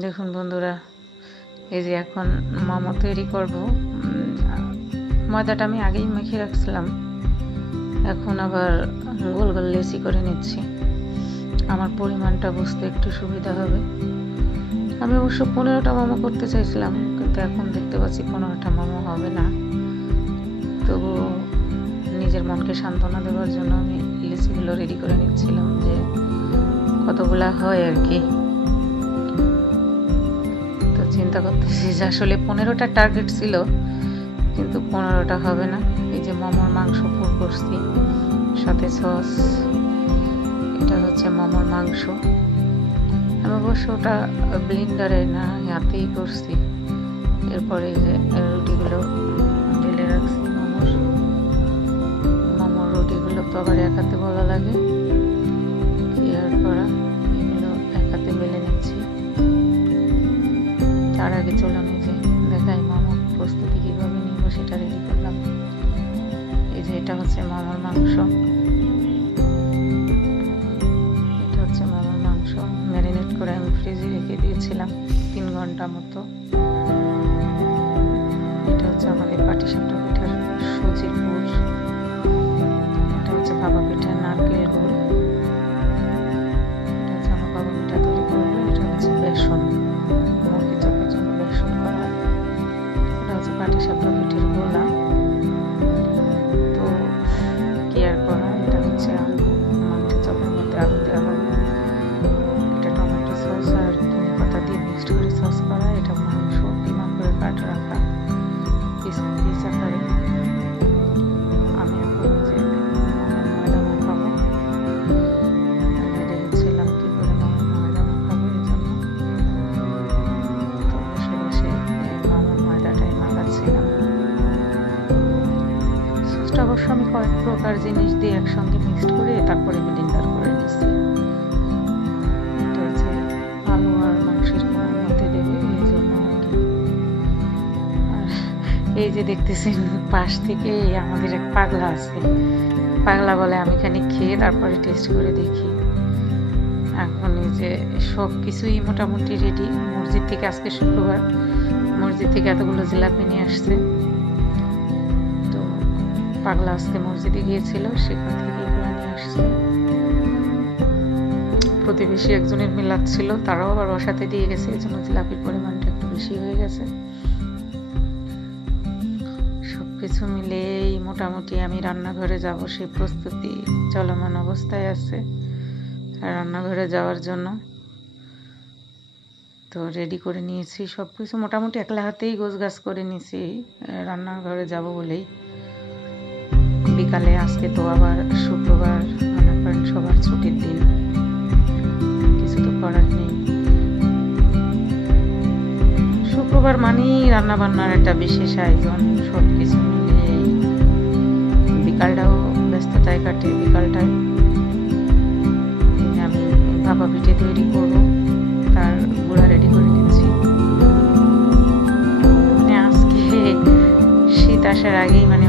দেখুন বন্ধুরা, এই যে এখন মোমো তৈরি করব। ময়দাটা আমি আগেই মেখে রাখছিলাম, এখন আবার গোল গোল লেচি করে নিচ্ছি। আমার পরিমাণটা বুঝতে একটু সুবিধা হবে। আমি অবশ্য 15টা মোমো করতে চাইছিলাম, কিন্তু এখন দেখতে পাচ্ছি 15টা মোমো হবে না। তবু নিজের মনকে সান্ত্বনা দেওয়ার জন্য আমি লেচিগুলো রেডি করে নিচ্ছিলাম, যে কতগুলা হয় আর কি। তো চিন্তা করতেছি যে আসলে 15টা টার্গেট ছিল, কিন্তু 15টা হবে না। এই যে মোমোর মাংস পুর করছি, সাথে সস। এটা হচ্ছে মোমোর মাংস। আমি অবশ্য ওটা ব্লেন্ডারে না, হাতেই করছি। এরপরে যে রুটিগুলো ঢেলে রাখছি। মোমোর রুটিগুলো তো আবার এক হাতে বলা লাগে, ক্লিয়ার করা। এগুলো এক হাতে বেলে নিচ্ছি। তার আগে চলুন এই যে দেখাই মোমো প্রস্তুতি কীভাবে নিব, সেটা রেডি করলাম। এই যে এটা হচ্ছে মোমোর মাংস। এটা হচ্ছে মোমোর মাংস, ম্যারিনেট করে আমি ফ্রিজে রেখে দিয়েছিলাম 3 ঘন্টা মতো। এটা হচ্ছে আমাদের পাটিসাপটা পিঠার সুজির পুর। এটা হচ্ছে ভাপা পিঠার নারকেল গুড়। এটা হচ্ছে আমার ভাপা পিঠা তৈরি করবো। এটা হচ্ছে বেসন, মুরগি চপের জন্য বেসন করা। এটা হচ্ছে পাটিসাপটা পিঠের গোলা, তো কেয়ার করা। এটা হচ্ছে আলু, মাংস চপের মধ্যে আলু দেওয়া হবে। এটা টমেটো সস আর ধনে পাতা দিয়ে মিক্সড করে সস করা। এটা মাংস কিমা করে কাটা রাখা পিস পিস আকারে। আমি এখন যে ময়দা মাখাবো, রেডি হচ্ছিলাম কি করে ময়দা মাখাবো। এই জন্য তো বসে বসে মামার ময়দাটাই মাখাচ্ছিলাম। সসটা অবশ্য আমি কয়েক প্রকার জিনিস দিয়ে একসঙ্গে মিক্সড করে তারপরে ব্লেন্ডার করে নিচ্ছি। এটা হচ্ছে আলু আর মাংসের কোনার মধ্যে দেবে, এই জন্য আর কি। আর এই যে দেখতেছেন পাশ থেকে আমাদের এক পাগলা আছে। পাগলা বলে আমি খানি খেয়ে তারপরে টেস্ট করে দেখি। এখন এই যে সব কিছুই মোটামুটি রেডি। মসজিদ থেকে, আজকে শুক্রবার, মসজিদ থেকে এতগুলো জিলাপি নিয়ে আসছে। তো পাগলা আজকে মসজিদে গিয়েছিল, সেখান থেকে এগুলো নিয়ে আসছে। প্রতিবেশী একজনের মিলাদ ছিল, তারাও আবার বসাতে দিয়ে গেছে, এই জন্য জিলাপির পরিমাণটা একটু বেশি হয়ে গেছে। সবকিছু মিলেই মোটামুটি আমি রান্নাঘরে যাব, সেই প্রস্তুতি চলমান অবস্থায় আছে রান্নাঘরে যাওয়ার জন্য। তো রেডি করে নিয়েছি সবকিছু, মোটামুটি একলা হাতেই গোছগাছ করে নিয়েছি রান্নাঘরে যাব বলেই। বিকালে আজকে তো আবার শুক্রবার, মনে করেন সবার ছুটির দিন, কিছু তো করার নেই। শুক্রবার মানেই রান্না বান্নার একটা বিশেষ আয়োজন। সব কিছু মিলিয়ে বিকালটাও ব্যস্ততায় কাটে। বিকালটায় আমি ভাপা পিঠে তৈরি করবো, তার গুঁড়া রেডি করে নিচ্ছি। মানে আজকে শীত আসার আগেই মানে